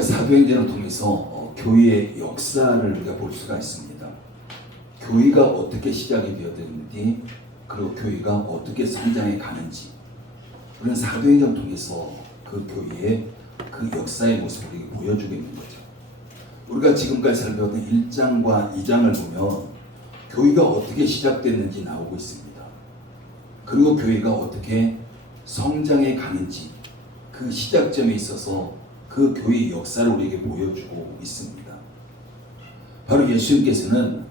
사도행전을 통해서 교회의 역사를 우리가 볼 수가 있습니다. 교회가 어떻게 시작이 되었는지, 그리고 교회가 어떻게 성장해 가는지, 우리는 사도행전을 통해서 그 교회의 그 역사의 모습을 보여주고 있는 거죠. 우리가 지금까지 살펴본 1장과 2장을 보면 교회가 어떻게 시작됐는지 나오고 있습니다. 그리고 교회가 어떻게 성장해 가는지, 그 시작점에 있어서 그 교회의 역사를 우리에게 보여주고 있습니다. 바로 예수님께서는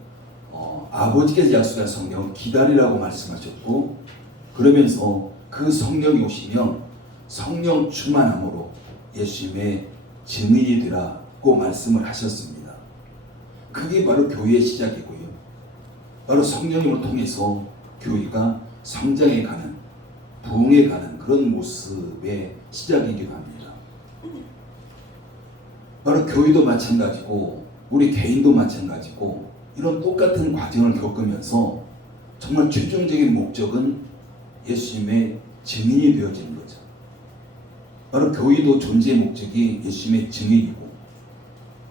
아버지께서 약속한 성령을 기다리라고 말씀하셨고, 그러면서 그 성령이 오시면 성령 충만함으로 예수님의 증인이 되라고 말씀을 하셨습니다. 그게 바로 교회의 시작이고요. 바로 성령님을 통해서 교회가 성장해 가는, 부흥해 가는 그런 모습의 시작이기도 합니다. 바로 교회도 마찬가지고 우리 개인도 마찬가지고 이런 똑같은 과정을 겪으면서 정말 최종적인 목적은 예수님의 증인이 되어지는 거죠. 바로 교회도 존재의 목적이 예수님의 증인이고,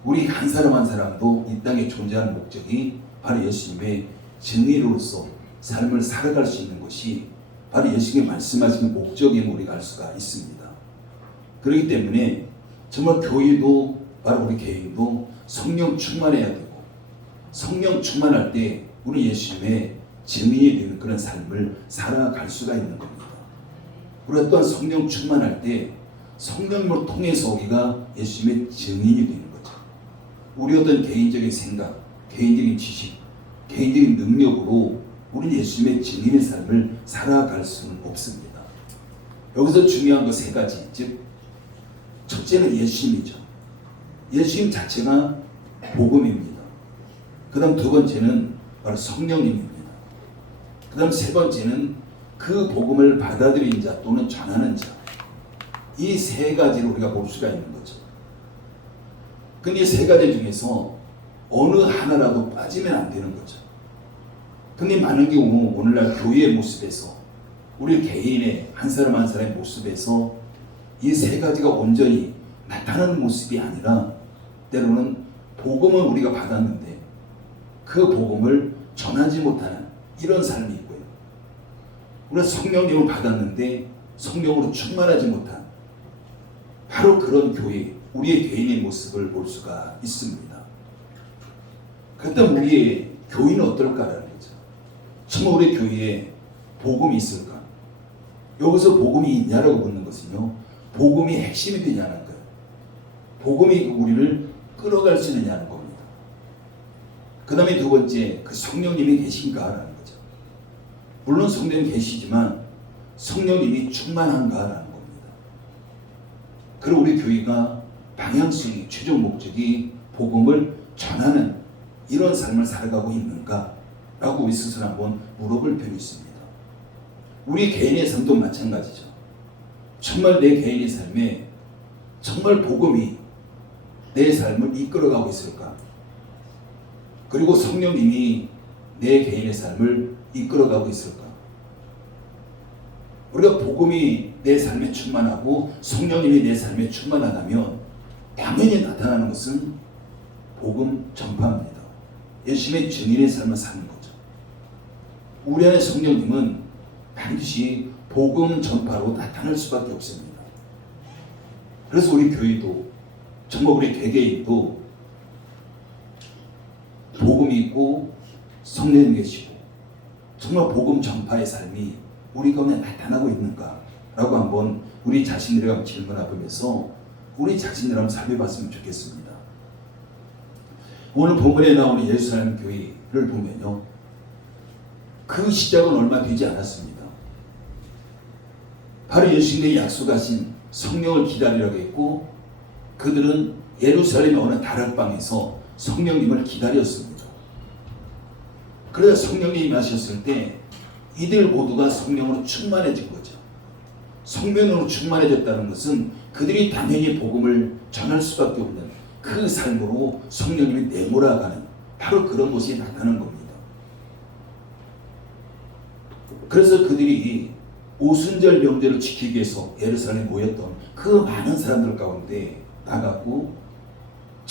우리 한 사람 한 사람도 이 땅에 존재하는 목적이 바로 예수님의 증인으로서 삶을 살아갈 수 있는 것이 바로 예수님이 말씀하시는 목적임을 우리가 알 수가 있습니다. 그렇기 때문에 정말 교회도 바로 우리 개인도 성령 충만해야 되고, 성령 충만할 때 우리 예수님의 증인이 되는 그런 삶을 살아갈 수가 있는 겁니다. 우리가 또한 성령 충만할 때 성령을 통해서 우리가 예수님의 증인이 되는 거죠. 우리 어떤 개인적인 생각, 개인적인 지식, 개인적인 능력으로 우리는 예수님의 증인의 삶을 살아갈 수는 없습니다. 여기서 중요한 거 세 가지, 즉 첫째는 예수님이죠. 예수님 자체가 복음입니다. 그 다음 두 번째는 바로 성령님입니다. 그 다음 세 번째는 그 복음을 받아들인 자 또는 전하는 자. 이 세 가지를 우리가 볼 수가 있는 거죠. 근데 이 세 가지 중에서 어느 하나라도 빠지면 안 되는 거죠. 근데 많은 경우 오늘날 교회의 모습에서, 우리 개인의 한 사람 한 사람의 모습에서 이 세 가지가 온전히 나타나는 모습이 아니라, 때로는 복음은 우리가 받았는데 그 복음을 전하지 못하는 이런 삶이 있고요. 우리가 성령님을 받았는데 성령으로 충만하지 못한 바로 그런 교회, 우리의 개인의 모습을 볼 수가 있습니다. 그렇다면 우리의 교회는 어떨까라는 거죠. 정말 우리 교회에 복음이 있을까? 여기서 복음이 있냐라고 묻는 것은요, 복음이 핵심이 되냐는 거예요. 복음이 우리를 끌어갈 수 있느냐는 겁니다. 그 다음에 두 번째, 그 성령님이 계신가라는 거죠. 물론 성령님이 계시지만 성령님이 충만한가라는 겁니다. 그리고 우리 교회가 방향성이, 최종 목적이 복음을 전하는 이런 삶을 살아가고 있는가라고 우리 스스로 한번 물어볼 필요가 있습니다. 우리 개인의 삶도 마찬가지죠. 정말 내 개인의 삶에 정말 복음이 내 삶을 이끌어가고 있을까? 그리고 성령님이 내 개인의 삶을 이끌어가고 있을까? 우리가 복음이 내 삶에 충만하고 성령님이 내 삶에 충만하다면 당연히 나타나는 것은 복음 전파입니다. 예수님의 증인의 삶을 사는 거죠. 우리 안에 성령님은 반드시 복음 전파로 나타날 수밖에 없습니다. 그래서 우리 교회도, 정말 우리 개개인도 복음이 있고 성령님 계시고 정말 복음 전파의 삶이 우리 가운데 나타나고 있는가라고 한번 우리 자신들에게 한번 질문해보면서 우리 자신을 한번 살펴봤으면 좋겠습니다. 오늘 본문에 나오는 예루살렘 교회를 보면요, 그 시작은 얼마 되지 않았습니다. 바로 예수님이 약속하신 성령을 기다리라고 했고, 그들은 예루살렘의 어느 다락방에서 성령님을 기다렸습니다. 그래서 성령님이 하셨을 때 이들 모두가 성령으로 충만해진 거죠. 성령으로 충만해졌다는 것은 그들이 당연히 복음을 전할 수밖에 없는 그 삶으로 성령님이 내몰아가는 바로 그런 것이 나타나는 겁니다. 그래서 그들이 오순절 명절을 지키기 위해서 예루살렘에 모였던 그 많은 사람들 가운데 나갔고,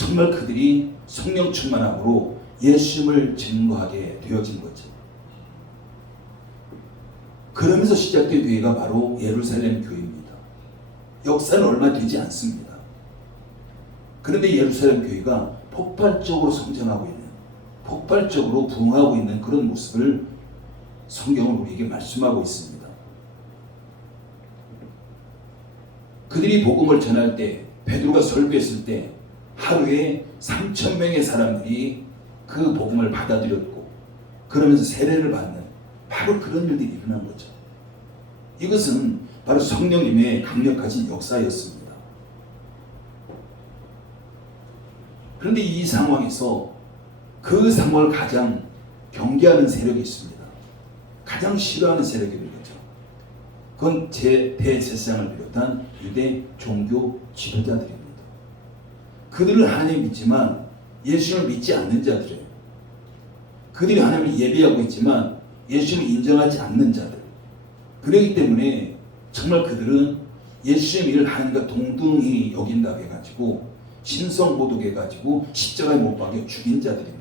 정말 그들이 성령 충만함으로 예수님을 증거하게 되어진 거죠. 그러면서 시작된 교회가 바로 예루살렘 교회입니다. 역사는 얼마 되지 않습니다. 그런데 예루살렘 교회가 폭발적으로 성장하고 있는, 폭발적으로 부흥하고 있는 그런 모습을 성경은 우리에게 말씀하고 있습니다. 그들이 복음을 전할 때, 베드로가 설교했을 때 하루에 3,000명의 사람들이 그 복음을 받아들였고 그러면서 세례를 받는 바로 그런 일들이 일어난 거죠. 이것은 바로 성령님의 강력하신 역사였습니다. 그런데 이 상황에서 그 상황을 가장 경계하는 세력이 있습니다. 가장 싫어하는 세력이 있는 거죠. 그건 대제사장을 비롯한 유대 종교 지도자들입니다. 그들은 하나님 믿지만 예수님을 믿지 않는 자들이에요. 그들이 하나님을 예배하고 있지만 예수님을 인정하지 않는 자들. 그렇기 때문에 정말 그들은 예수님의 일을 하나님과 동등히 여긴다고 해가지고 신성모독해가지고 십자가에 못 박여 죽인 자들입니다.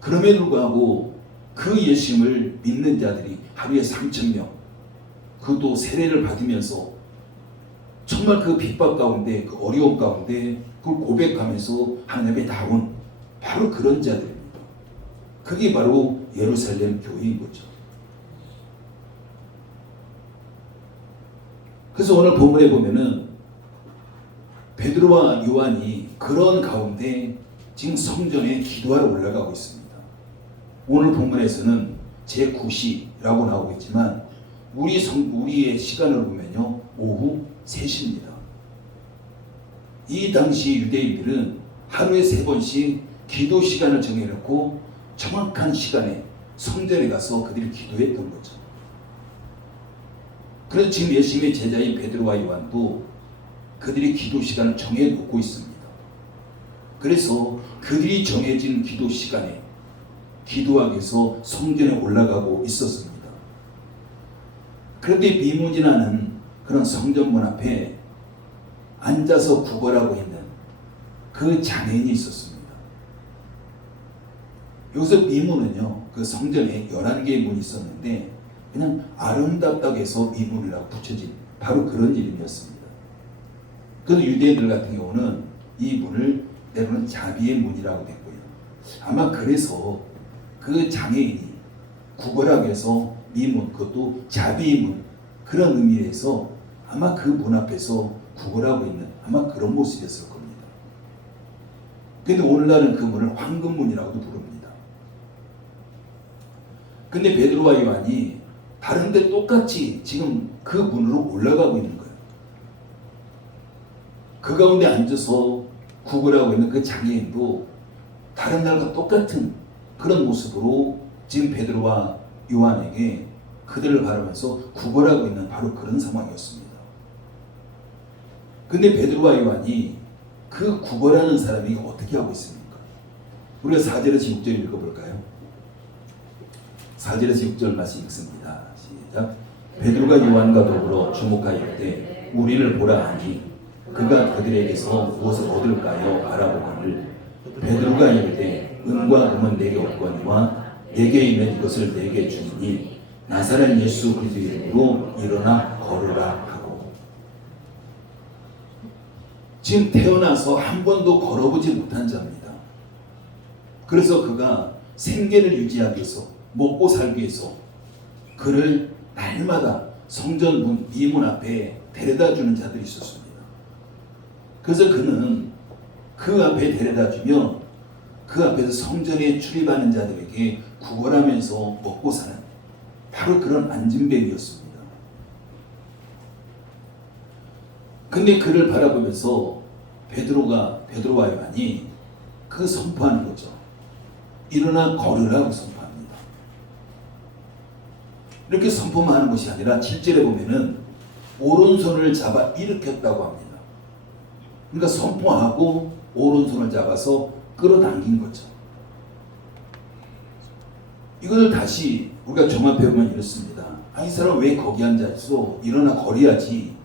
그럼에도 불구하고 그 예수님을 믿는 자들이 하루에 3,000명, 그도 세례를 받으면서 정말 그 핍박 가운데, 그 어려움 가운데 그걸 고백하면서 하나님에 나온 바로 그런 자들입니다. 그게 바로 예루살렘 교회인 거죠. 그래서 오늘 본문에 보면은 베드로와 요한이 그런 가운데 지금 성전에 기도하러 올라가고 있습니다. 오늘 본문에서는 제9시라고 나오고 있지만 우리의 시간을 보면요 오후 3시입니다. 이 당시 유대인들은 하루에 3번씩 기도 시간을 정해놓고 정확한 시간에 성전에 가서 그들이 기도했던 거죠. 그래서 지금 예수님의 제자인 베드로와 요한도 그들이 기도 시간을 정해놓고 있습니다. 그래서 그들이 정해진 기도 시간에 기도하기 위해서 성전에 올라가고 있었습니다. 그런데 미문이라는 그런 성전문 앞에 앉아서 구걸하고 있는 그 장애인이 있었습니다. 여기서 미문은요, 그 성전에 11개의 문이 있었는데 그냥 아름답다고 해서 미문이라고 붙여진 바로 그런 이름이었습니다. 그래서 유대인들 같은 경우는 이 문을 때로는 자비의 문이라고 됐고요. 아마 그래서 그 장애인이 구걸하기 위해서 미문, 그것도 자비의 문, 그런 의미에서 아마 그 문 앞에서 구걸하고 있는 아마 그런 모습이었을 겁니다. 그런데 오늘날은 그 문을 황금문이라고도 부릅니다. 근데 베드로와 요한이 다른데 똑같이 지금 그 문으로 올라가고 있는 거예요. 그 가운데 앉아서 구걸하고 있는 그 장애인도 다른 날과 똑같은 그런 모습으로 지금 베드로와 요한에게 그들을 바라면서 구걸하고 있는 바로 그런 상황이었습니다. 근데 베드로와 요한이 그 구걸하는 사람이 어떻게 하고 있습니까? 우리가 4절에서 6절 읽어볼까요? 4절에서 6절 말씀 읽습니다. 시작. 베드로가 요한과 더불어 주목하였되 우리를 보라 하니 그가 그들에게서 무엇을 얻을까요? 알아보거늘 베드로가 이르되 은과 금은 내게 없거니와 내게 있는 이것을 내게 주니 나사렛 예수 그리스도 이름으로 일어나 걸으라 하고. 지금 태어나서 한 번도 걸어보지 못한 자입니다. 그래서 그가 생계를 유지하기 위해서 먹고 살기 위해서 그를 날마다 성전 문 미문 앞에 데려다 주는 자들이 있었습니다. 그래서 그는 그 앞에 데려다 주며 그 앞에서 성전에 출입하는 자들에게 구걸하면서 먹고 사는 바로 그런 안진뱅이였습니다. 근데 그를 바라보면서 베드로와 요한이 그 선포하는 거죠. 일어나 걸으라고 선포합니다. 이렇게 선포만 하는 것이 아니라 7절에 보면은 오른손을 잡아 일으켰다고 합니다. 그러니까 선포하고 오른손을 잡아서 끌어당긴 거죠. 이것을 다시 우리가 종합해보면 이렇습니다. 이 사람 왜 거기 앉아있어? 일어나 걸어야지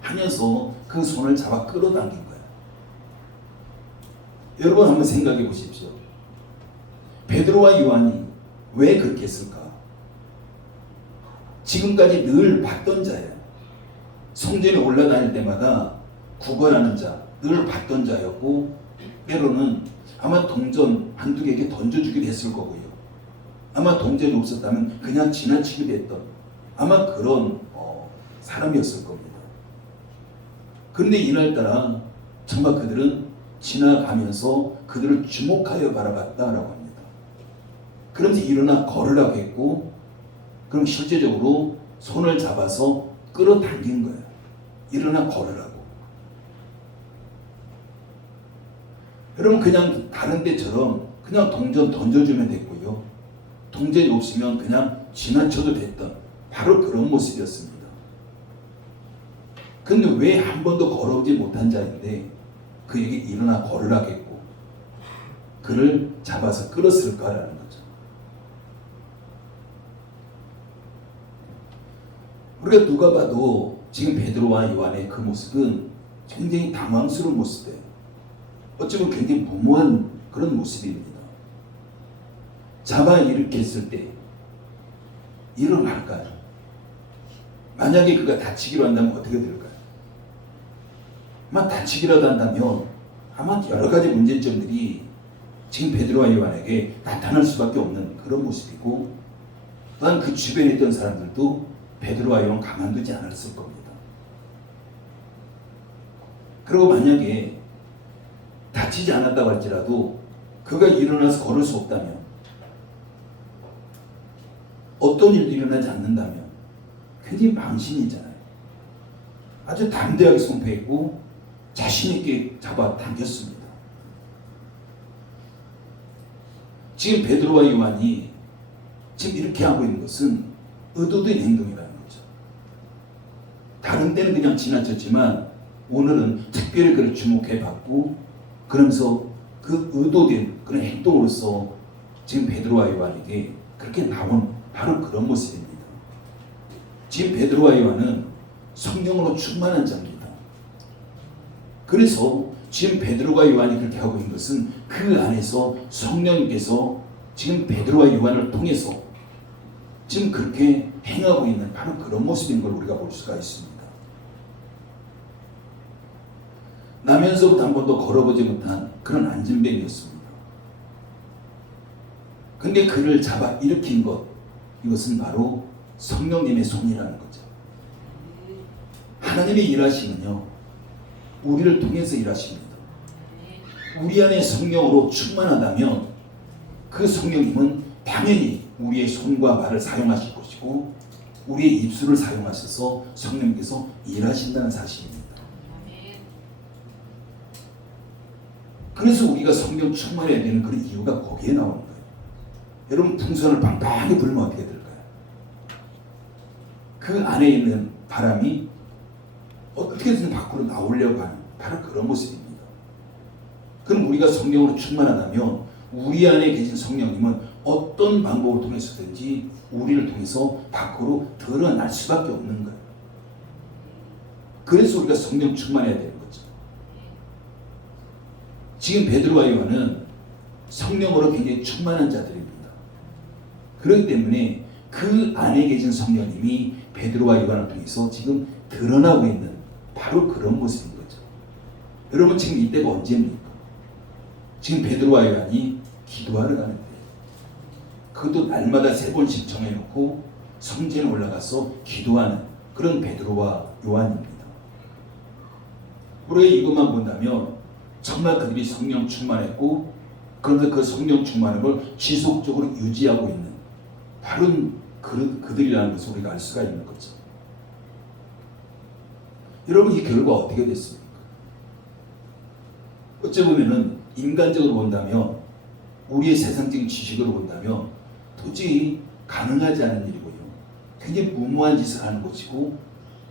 하면서 그 손을 잡아 끌어당긴 거예요. 여러분 한번 생각해 보십시오. 베드로와 요한이 왜 그렇게 했을까? 지금까지 늘 봤던 자예요. 성전에 올라다닐 때마다 구걸하는 자, 늘 봤던 자였고, 때로는 아마 동전 한두 개 이렇게 던져주기도 했을 거고요. 아마 동전이 없었다면 그냥 지나치기도 했던 아마 그런 사람이었을 겁니다. 그런데 이날따라 정말 그들은 지나가면서 그들을 주목하여 바라봤다라고 합니다. 그러면서 일어나 걸으라고 했고, 그럼 실제적으로 손을 잡아서 끌어당긴 거예요. 일어나 걸으라고. 여러분 그냥 다른 데처럼 그냥 동전 던져주면 됐고요. 동전이 없으면 그냥 지나쳐도 됐던 바로 그런 모습이었습니다. 근데 왜 한 번도 걸어오지 못한 자인데 그에게 일어나 걸으라고 했고 그를 잡아서 끌었을까라는 거죠. 우리가 누가 봐도 지금 베드로와 요한의 그 모습은 굉장히 당황스러운 모습이에요. 어쩌면 굉장히 무모한 그런 모습입니다. 잡아 일으켰을 때 일어날까요? 만약에 그가 다치기로 한다면 어떻게 될까요? 아마 다치기라도 한다면 아마 여러 가지 문제점들이 지금 베드로와 요한에게 나타날 수밖에 없는 그런 모습이고, 또한 그 주변에 있던 사람들도 베드로와 요한 가만두지 않았을 겁니다. 그리고 만약에 다치지 않았다고 할지라도 그가 일어나서 걸을 수 없다면, 어떤 일도 일어나지 않는다면 굉장히 망신이잖아요. 아주 담대하게 선포했고 자신 있게 잡아 당겼습니다. 지금 베드로와 요한이 지금 이렇게 하고 있는 것은 의도된 행동이라는 거죠. 다른 때는 그냥 지나쳤지만 오늘은 특별히 그를 주목해 봤고, 그러면서 그 의도된 그런 행동으로서 지금 베드로와 요한에게 그렇게 나온 바로 그런 모습입니다. 지금 베드로와 요한은 성령으로 충만한 자입니다. 그래서 지금 베드로와 요한이 그렇게 하고 있는 것은 그 안에서 성령님께서 지금 베드로와 요한을 통해서 지금 그렇게 행하고 있는 바로 그런 모습인 걸 우리가 볼 수가 있습니다. 나면서부터 한 번도 걸어보지 못한 그런 안진뱅이였습니다. 근데 그를 잡아 일으킨 것, 이것은 바로 성령님의 손이라는 거죠. 하나님의 일하시면요, 우리를 통해서 일하십니다. 우리 안에 성령으로 충만하다면 그 성령님은 당연히 우리의 손과 발을 사용하실 것이고 우리의 입술을 사용하셔서 성령님께서 일하신다는 사실입니다. 그래서 우리가 성령 충만해야 되는 그런 이유가 거기에 나오는 거예요. 여러분 풍선을 빵빵하게 불면 어떻게 될까요? 그 안에 있는 바람이 어떻게든 밖으로 나오려고 하는 바로 그런 모습입니다. 그럼 우리가 성령으로 충만하다면 우리 안에 계신 성령님은 어떤 방법을 통해서든지 우리를 통해서 밖으로 드러날 수밖에 없는 거예요. 그래서 우리가 성령 충만해야 되는 거죠. 지금 베드로와 요한은 성령으로 굉장히 충만한 자들입니다. 그렇기 때문에 그 안에 계신 성령님이 베드로와 요한을 통해서 지금 드러나고 있는 바로 그런 모습인 거죠. 여러분 지금 이때가 언제입니까? 지금 베드로와 요한이 기도하러 가는 거예요. 그것도 날마다 3번씩 정해놓고 성전에 올라가서 기도하는 그런 베드로와 요한입니다. 우리가 이것만 본다면 정말 그들이 성령 충만했고, 그런데 그 성령 충만함을 지속적으로 유지하고 있는 바로 그들이라는 것을 우리가 알 수가 있는 거죠. 여러분 이 결과 어떻게 됐습니까? 어찌 보면은 인간적으로 본다면, 우리의 세상적인 지식으로 본다면 도저히 가능하지 않은 일이고요. 굉장히 무모한 짓을 하는 것이고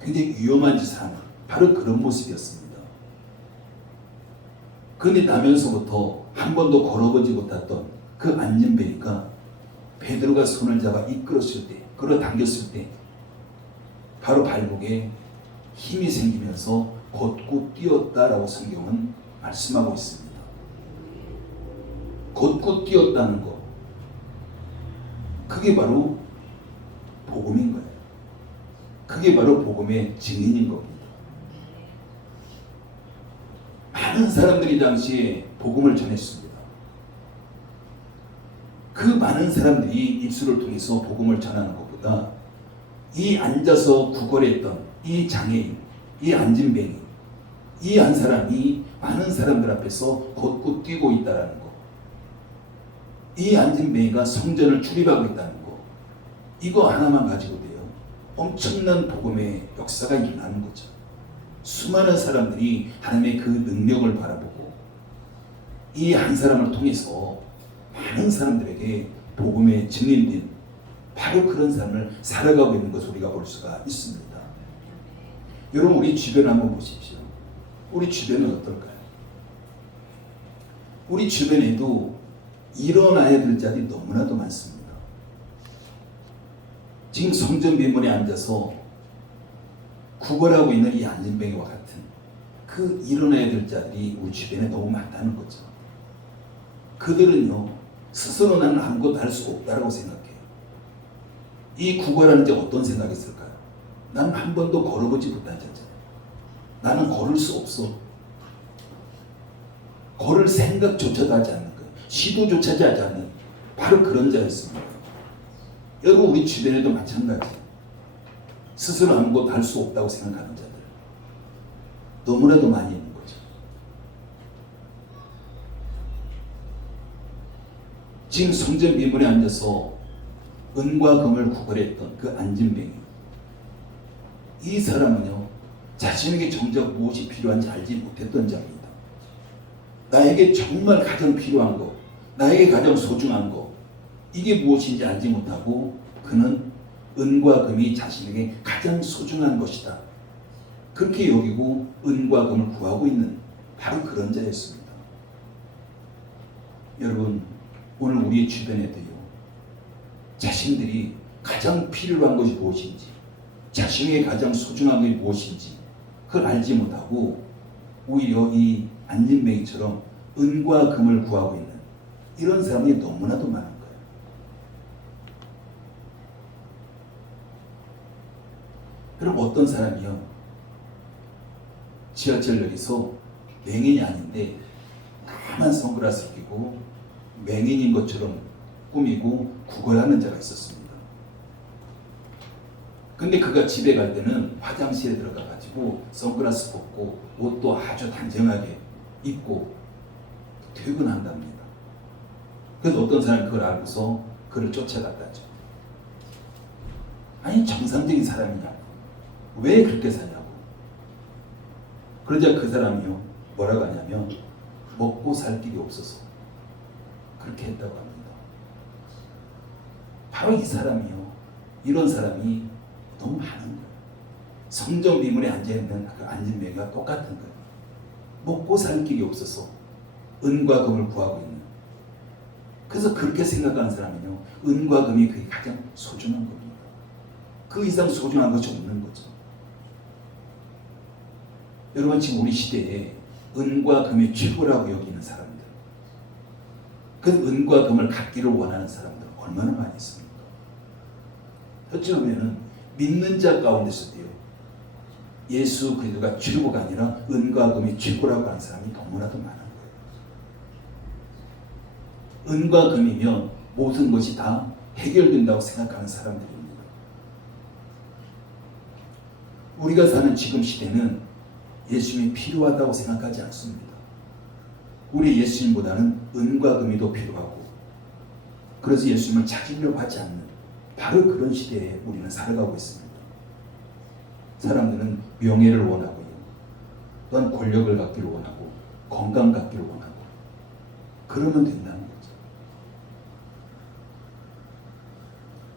굉장히 위험한 짓을 하는 바로 그런 모습이었습니다. 그런데 나면서부터 한 번도 걸어보지 못했던 그 안진뱅이가 베드로가 손을 잡아 이끌었을 때, 끌어당겼을 때 바로 발목에 힘이 생기면서 곧고 뛰었다라고 성경은 말씀하고 있습니다. 걷고 뛰었다는 것, 그게 바로 복음인 거예요. 그게 바로 복음의 증인인 겁니다. 많은 사람들이 당시에 복음을 전했습니다. 그 많은 사람들이 입술을 통해서 복음을 전하는 것보다 이 앉아서 구걸했던 이 장애인, 이 안진뱅이, 이 한 사람이 많은 사람들 앞에서 걷고 뛰고 있다는 것, 이 안진뱅이가 성전을 출입하고 있다는 것, 이거 하나만 가지고도요 엄청난 복음의 역사가 일어나는 거죠. 수많은 사람들이 하나님의 그 능력을 바라보고 이 한 사람을 통해서 많은 사람들에게 복음의 증인된 바로 그런 삶을 살아가고 있는 것을 우리가 볼 수가 있습니다. 여러분, 우리 주변 한번 보십시오. 우리 주변은 어떨까요? 우리 주변에도 일어나야 될 자들이 너무나도 많습니다. 지금 성전 비문에 앉아서 구걸하고 있는 이 안진뱅이와 같은 그 일어나야 될 자들이 우리 주변에 너무 많다는 거죠. 그들은요 스스로 나는 아무것도 할 수 없다라고 생각해요. 이 구걸하는 데 어떤 생각이 있을까요? 나는 한 번도 걸어보지 못하잖아요. 나는 걸을 수 없어. 걸을 생각조차도 하지 않는 거예요. 시도조차도 하지 않는 바로 그런 자였습니다. 여러분, 우리 주변에도 마찬가지예요. 스스로 아무것도 할 수 없다고 생각하는 자들 너무나도 많이 있는 거죠. 지금 성전 비문에 앉아서 은과 금을 구걸했던 그 안진뱅이, 이 사람은요 자신에게 정작 무엇이 필요한지 알지 못했던 자입니다. 나에게 정말 가장 필요한 것, 나에게 가장 소중한 것, 이게 무엇인지 알지 못하고 그는 은과 금이 자신에게 가장 소중한 것이다, 그렇게 여기고 은과 금을 구하고 있는 바로 그런 자였습니다. 여러분, 오늘 우리 주변에도요 자신들이 가장 필요한 것이 무엇인지, 자신에게 가장 소중한 것이 무엇인지 그걸 알지 못하고 오히려 이 안진뱅이처럼 은과 금을 구하고 있는 이런 사람이 너무나도 많은 거예요. 그럼 어떤 사람이요 지하철역에서 맹인이 아닌데 까만 선글라스 끼고 맹인인 것처럼 꾸미고 구걸하는 자가 있었습니다. 근데 그가 집에 갈 때는 화장실에 들어가 가지고 선글라스 벗고 옷도 아주 단정하게 입고 퇴근한답니다. 그래서 어떤 사람이 그걸 알고서 그를 쫓아갔다죠. 아니, 정상적인 사람이냐고, 왜 그렇게 사냐고. 그러자 그 사람이요 뭐라고 하냐면 먹고 살 길이 없어서 그렇게 했다고 합니다. 바로 이 사람이요, 이런 사람이 너무 많은 거예요. 성전 비문에 앉아있는 그 안진뱅이가 똑같은 거예요. 먹고 살 길이 없어서 은과 금을 구하고 있는, 그래서 그렇게 생각하는 사람은요 은과 금이 그게 가장 소중한 겁니다. 그 이상 소중한 것이 없는 거죠. 여러분, 지금 우리 시대에 은과 금이 최고라고 여기는 사람들, 그 은과 금을 갖기를 원하는 사람들 얼마나 많이 있습니까? 어쩌면은 믿는 자 가운데서도요 예수 그리스도가 최고가 아니라 은과 금이 최고라고 하는 사람이 너무나도 많은 거예요. 은과 금이면 모든 것이 다 해결된다고 생각하는 사람들입니다. 우리가 사는 지금 시대는 예수님이 필요하다고 생각하지 않습니다. 우리 예수님보다는 은과 금이 더 필요하고, 그래서 예수님을 찾으려고 하지 않는 바로 그런 시대에 우리는 살아가고 있습니다. 사람들은 명예를 원하고요, 또한 권력을 갖기를 원하고, 건강 갖기를 원하고, 그러면 된다는 거죠.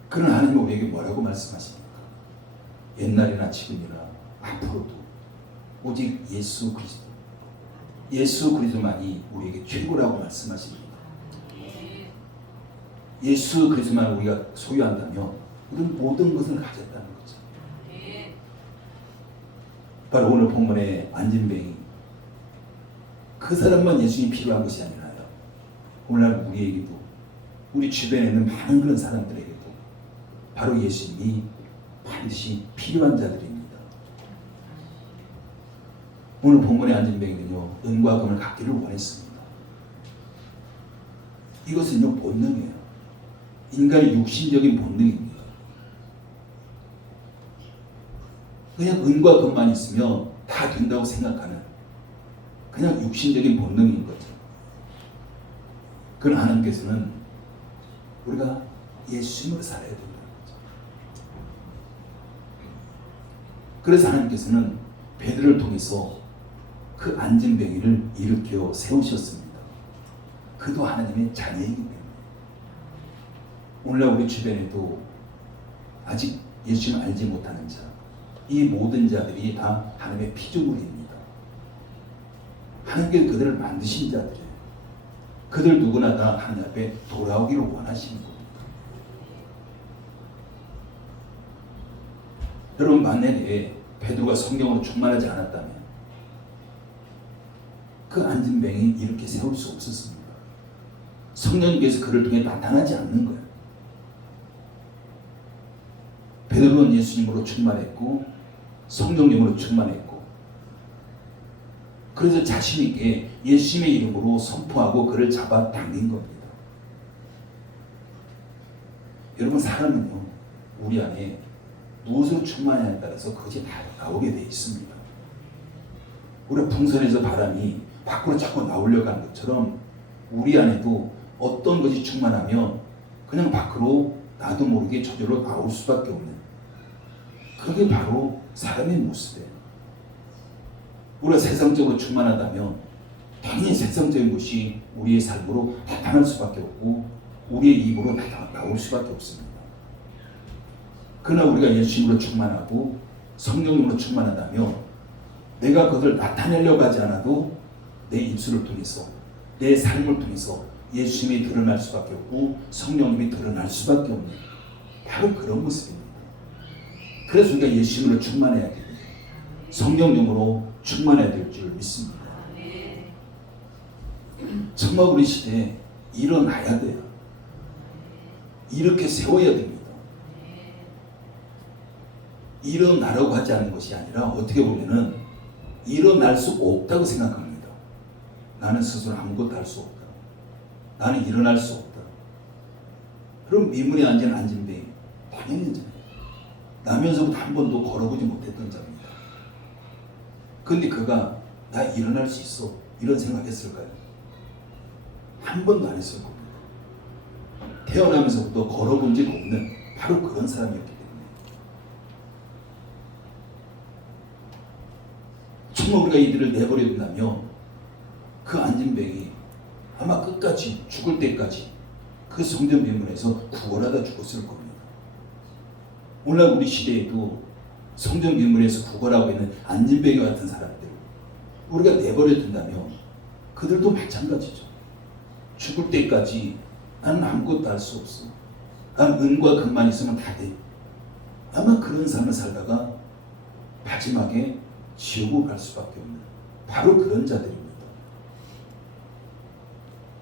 그런 하나님은 우리에게 뭐라고 말씀하십니까? 옛날이나 지금이나 앞으로도 오직 예수 그리스도, 예수 그리스도만이 우리에게 최고라고 말씀하십니다. 예수 그리스도만 우리가 소유한다면 우리는 모든 것을 가졌다는 거죠. 바로 오늘 본문의 안진뱅이, 그 사람만 예수님이 필요한 것이 아니라요 오늘날 우리에게도, 우리 주변에 있는 많은 그런 사람들에게도 바로 예수님이 반드시 필요한 자들입니다. 오늘 본문의 안진뱅이는요, 은과 금을 갖기를 원했습니다. 이것은요, 본능이에요. 인간의 육신적인 본능입니다. 그냥 은과 금만 있으면 다 된다고 생각하는 그냥 육신적인 본능인 거죠. 그러나 하나님께서는 우리가 예수님으로 살아야 된다는 거죠. 그래서 하나님께서는 베드로를 통해서 그 안진뱅이를 일으켜 세우셨습니다. 그도 하나님의 자녀이기 때문에. 오늘날 우리 주변에도 아직 예수님을 알지 못하는 자, 이 모든 자들이 다 하나님의 피조물입니다. 하나님께서 그들을 만드신 자들이에요. 그들 누구나 다 하나님 앞에 돌아오기를 원하시는 겁니다. 여러분, 만약에 베드로가 성경으로 충만하지 않았다면 그 안진뱅이 이렇게 세울 수 없었습니다. 성령님께서 그를 통해 나타나지 않는 거예요. 베드로는 예수님으로 충만했고 성령님으로 충만했고, 그래서 자신 있게 예수님의 이름으로 선포하고 그를 잡아 당긴 겁니다. 여러분, 사람은요, 우리 안에 무엇으로 충만하냐에 따라서 그것이 다 나오게 되어 있습니다. 우리가 풍선에서 바람이 밖으로 자꾸 나오려고 하는 것처럼 우리 안에도 어떤 것이 충만하면 그냥 밖으로 나도 모르게 저절로 나올 수밖에 없는, 그게 바로 사람의 모습이에요. 우리가 세상적으로 충만하다면 당연히 세상적인 것이 우리의 삶으로 나타날 수밖에 없고 우리의 입으로 나올 수밖에 없습니다. 그러나 우리가 예수님으로 충만하고 성령님으로 충만하다면 내가 그것을 나타내려고 하지 않아도 내 입술을 통해서, 내 삶을 통해서 예수님이 드러날 수밖에 없고 성령님이 드러날 수밖에 없는 바로 그런 모습입니다. 그래서 우리가 예수님으로 충만해야 됩니다. 성령님으로 충만해야 될 줄 믿습니다. 정말 우리 시대에 일어나야 돼요. 이렇게 세워야 됩니다. 일어나려고 하지 않는 것이 아니라 어떻게 보면은 일어날 수 없다고 생각합니다. 나는 스스로 아무것도 할 수 없다. 나는 일어날 수 없다. 그럼 미문에 앉은 안진뱅이 당연히 이제 나면서부터 한 번도 걸어보지 못했던 자입니다. 그런데 그가 나 일어날 수 있어 이런 생각했을까요? 한 번도 안 했을 겁니다. 태어나면서부터 걸어본 적이 없는 바로 그런 사람이었기 때문에. 정말 우리가 이들을 내버려 둔다면 그 안진뱅이 아마 끝까지, 죽을 때까지 그 성전 비문에서 구걸하다 죽었을 겁니다. 오늘 우리 시대에도 성전 비문에서 구걸하고 있는 안진뱅이 같은 사람들 우리가 내버려 둔다면 그들도 마찬가지죠. 죽을 때까지 나는 아무것도 할 수 없어. 난 은과 금만 있으면 다 돼. 아마 그런 삶을 살다가 마지막에 지옥으로 갈 수밖에 없는 바로 그런 자들입니다.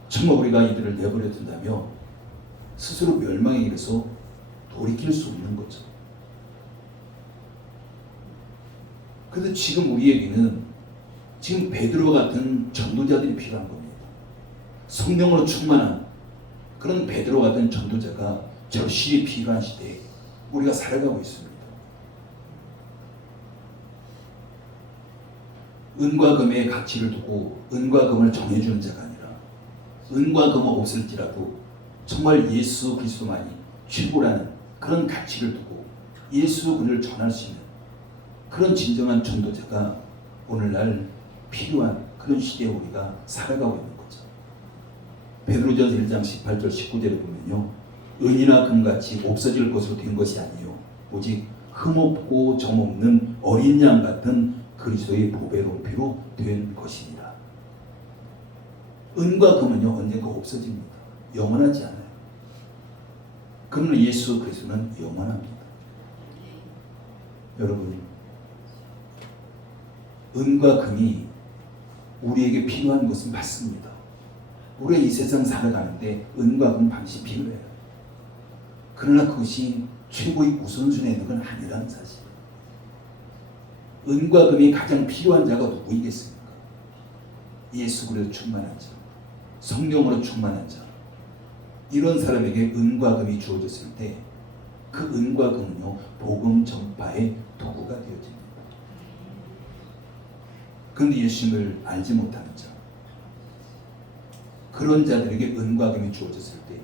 정말 우리가 이들을 내버려 둔다면 스스로 멸망에 이르러서 돌이킬 수 없는 거죠. 그래서 지금 우리에게는 지금 베드로 같은 전도자들이 필요한 겁니다. 성령으로 충만한 그런 베드로 같은 전도자가 절실히 필요한 시대에 우리가 살아가고 있습니다. 은과 금의 가치를 두고 은과 금을 정해주는 자가 아니라 은과 금은 없을지라도 정말 예수 그리스도만이 최고라는 그런 가치를 두고 예수 그를 전할 수 있는 그런 진정한 전도자가 오늘날 필요한 그런 시대에 우리가 살아가고 있는 거죠. 베드로전서 1장 18절 19절에 보면요, 은이나 금같이 없어질 것으로 된 것이 아니요 오직 흠없고 점없는 어린 양 같은 그리스도의 보배로운 피로 된 것이니라. 은과 금은요 언젠가 없어집니다. 영원하지 않아요. 그러나 예수 그리스도는 영원합니다. 여러분, 은과 금이 우리에게 필요한 것은 맞습니다. 우리가 이 세상 살아가는데 은과 금 반드시 필요해요. 그러나 그것이 최고의 우선순위에 있는 건 아니라는 사실. 은과 금이 가장 필요한 자가 누구이겠습니까? 예수 그리스도 충만한 자, 성령으로 충만한 자. 이런 사람에게 은과 금이 주어졌을 때 그 은과 금은요, 복음 전파의 도구가 되어집니다. 그런데 예수님을 알지 못하는 자, 그런 자들에게 은과 금이 주어졌을 때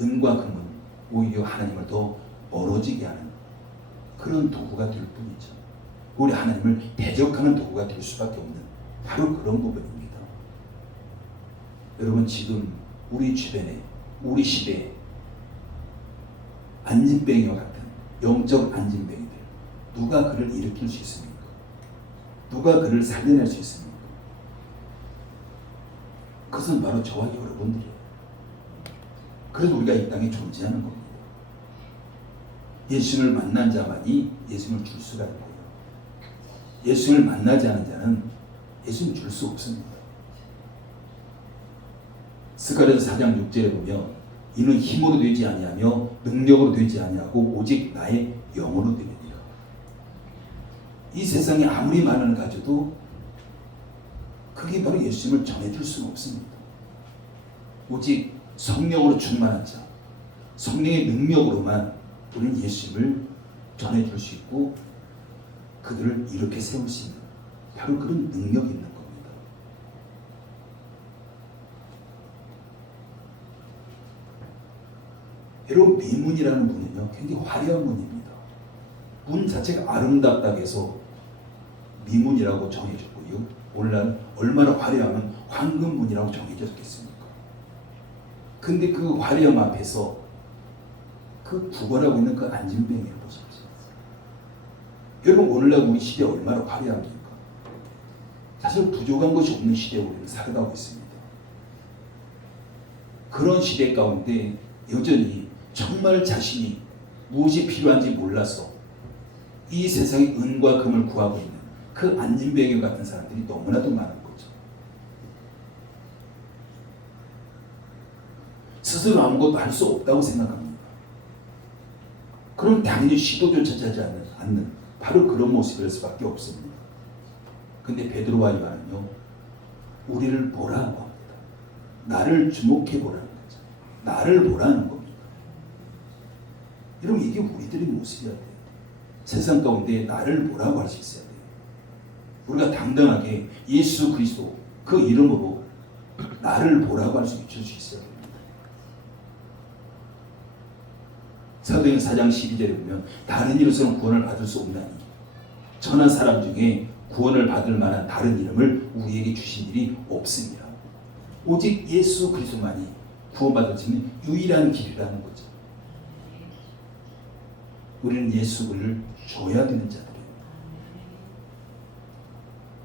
은과 금은 오히려 하나님을 더 멀어지게 하는 그런 도구가 될 뿐이죠. 우리 하나님을 대적하는 도구가 될 수밖에 없는 바로 그런 부분입니다. 여러분, 지금 우리 주변에, 우리 시대에 안진뱅이와 같은 영적 안진뱅이들, 누가 그를 일으킬 수 있습니까? 누가 그를 살려낼 수 있습니까? 그것은 바로 저와 여러분들이에요. 그래서 우리가 이 땅에 존재하는 겁니다. 예수님을 만난 자만이 예수님을 줄 수가 있고요. 예수님을 만나지 않은 자는 예수님을 줄 수 없습니다. 스가랴서 4장 6절에 보면 이는 힘으로 되지 아니하며 능력으로 되지 아니하고 오직 나의 영으로 되느니라. 이 세상에 아무리 많은 가져도 그게 바로 예수님을 전해줄 수는 없습니다. 오직 성령으로 충만한 자, 성령의 능력으로만 우리는 예수님을 전해줄 수 있고 그들을 이렇게 세울 수 있는 바로 그런 능력이 있는 겁니다. 여러분, 미문이라는 문은요, 굉장히 화려한 문입니다. 문 자체가 아름답다고 해서 미문이라고 정해졌고요. 오늘날 얼마나 화려하면 황금문이라고 정해졌겠습니까? 근데 그 화려함 앞에서 그 구걸하고 있는 그 안진뱅이를 보십시오. 여러분, 오늘날 우리 시대 얼마나 화려합니까? 사실 부족한 것이 없는 시대에 우리는 살아가고 있습니다. 그런 시대 가운데 여전히 정말 자신이 무엇이 필요한지 몰라서 이 세상의 은과 금을 구하고 있는 그 안진뱅이 같은 사람들이 너무나도 많은 거죠. 스스로 아무것도 할 수 없다고 생각합니다. 그럼 당연히 시도조차 하지 않는 바로 그런 모습일 수밖에 없습니다. 근데 베드로와 요한은요, 우리를 보라고 합니다. 나를 주목해 보라는 거죠. 나를 보라는 겁니다. 여러분, 이게 우리들의 모습이어야 돼요. 세상 가운데 나를 보라고 할 수 있어야 돼요. 우리가 당당하게 예수 그리스도 그 이름으로 나를 보라고 할 수 있어야 됩니다. 사도행 4장 12절에 보면 다른 이로서는 구원을 받을 수 없나니 전한 사람 중에 구원을 받을 만한 다른 이름을 우리에게 주신 일이 없습니다. 오직 예수 그리스도만이 구원받을 수 있는 유일한 길이라는 거죠. 우리는 예수를 줘야 되는 자들이에요.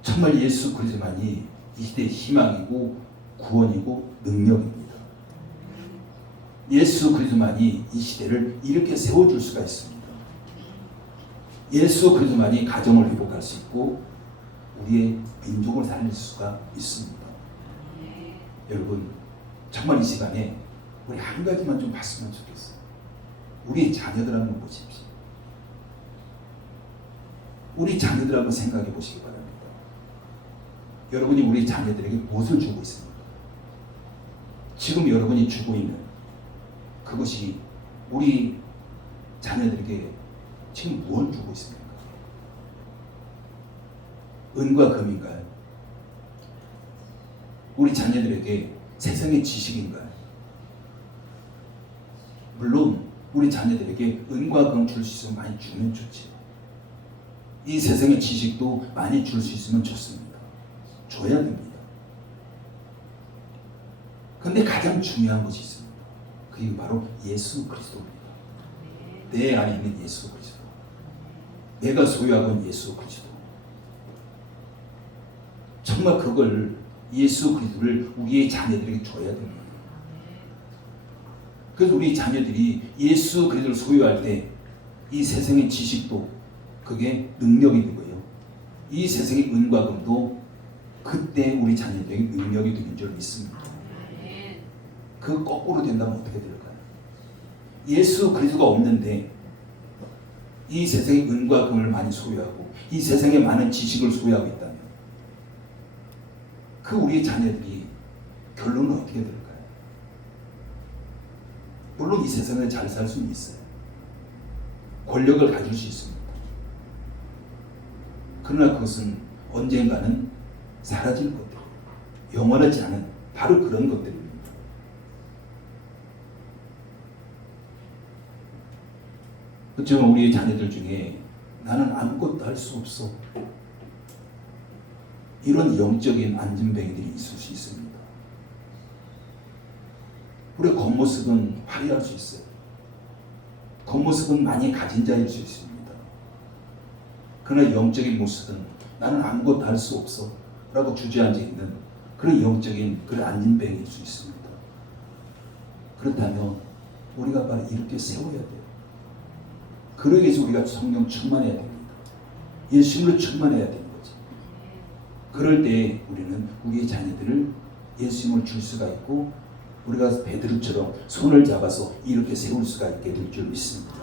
정말 예수 그리스도만이 이 시대의 희망이고 구원이고 능력입니다. 예수 그리스도만이 이 시대를 이렇게 세워줄 수가 있습니다. 예수 그리스도만이 가정을 회복할 수 있고 우리의 민족을 살릴 수가 있습니다. 여러분, 정말 이 시간에 우리 한 가지만 좀 봤으면 좋겠어요. 우리 자녀들 한번 보십시오. 우리 자녀들 한번 생각해 보시기 바랍니다. 여러분이 우리 자녀들에게 무엇을 주고 있습니까? 지금 여러분이 주고 있는 그것이 우리 자녀들에게 지금 무엇을 주고 있습니까? 은과 금인가요? 우리 자녀들에게 세상의 지식인가요? 물론 우리 자녀들에게 은과 금 줄 수 있으면 많이 주면 좋지. 이 세상의 지식도 많이 줄 수 있으면 좋습니다. 줘야 됩니다. 그런데 가장 중요한 것이 있습니다. 그게 바로 예수 그리스도입니다. 내 안에 있는 예수 그리스도. 내가 소유하고 있는 예수 그리스도. 정말 그걸 예수 그리스도를 우리의 자녀들에게 줘야 됩니다. 그래서 우리 자녀들이 예수 그리스도를 소유할 때 이 세상의 지식도 그게 능력이 되고요. 이 세상의 은과 금도 그때 우리 자녀들에게 능력이 되는 줄 믿습니다. 그 거꾸로 된다면 어떻게 될까요? 예수 그리스도가 없는데 이 세상의 은과 금을 많이 소유하고 이 세상에 많은 지식을 소유하고 있다면 그 우리의 자녀들이 결론은 어떻게 될까요? 물론 이 세상에 잘 살 수는 있어요. 권력을 가질 수 있습니다. 그러나 그것은 언젠가는 사라질 것들이에요. 영원하지 않은 바로 그런 것들입니다. 그렇지만 우리의 자녀들 중에 나는 아무것도 할 수 없어, 이런 영적인 안진뱅이들이 있을 수 있습니다. 우리의 겉모습은 화려할 수 있어요. 겉모습은 많이 가진 자일 수 있습니다. 그러나 영적인 모습은 나는 아무것도 할 수 없어 라고 주저앉아 있는 그런 영적인 그런 안진뱅이일 수 있습니다. 그렇다면 우리가 바로 이렇게 세워야 돼요. 그러기 위해서 우리가 성령 충만해야 됩니다. 예수님으로 충만해야 되는 거죠. 그럴 때 우리는 우리의 자녀들을 예수님을 줄 수가 있고 우리가 베드로처럼 손을 잡아서 이렇게 세울 수가 있게 될 줄 믿습니다.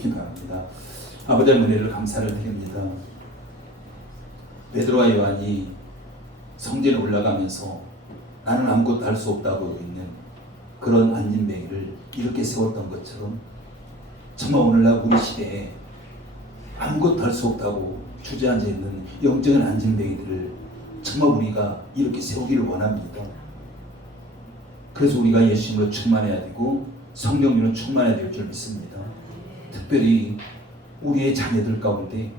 기도합니다. 아버지의 은혜를 감사를 드립니다. 베드로와 요한이 성전에 올라가면서 나는 아무것도 할 수 없다고 있는 그런 안진뱅이를 이렇게 세웠던 것처럼 정말 오늘날 우리 시대에 아무것도 할 수 없다고 주저앉아 있는 영적인 안진뱅이들을 정말 우리가 이렇게 세우기를 원합니다. 그래서 우리가 예수님으로 충만해야 되고 성령으로 충만해야 될 줄 믿습니다. 특별히 우리의 자녀들 가운데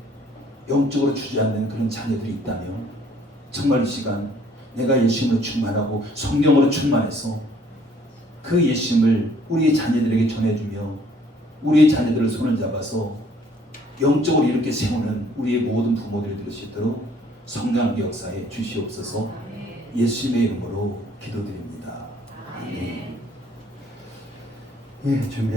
영적으로 주저앉는 그런 자녀들이 있다면 정말 이 시간 내가 예수님으로 충만하고 성령으로 충만해서 그 예수님을 우리의 자녀들에게 전해주며 우리의 자녀들을 손을 잡아서 영적으로 이렇게 세우는 우리의 모든 부모들이 될 수 있도록 성령 역사에 주시옵소서. 예수님의 이름으로 기도드립니다. 아멘. 예, 준비.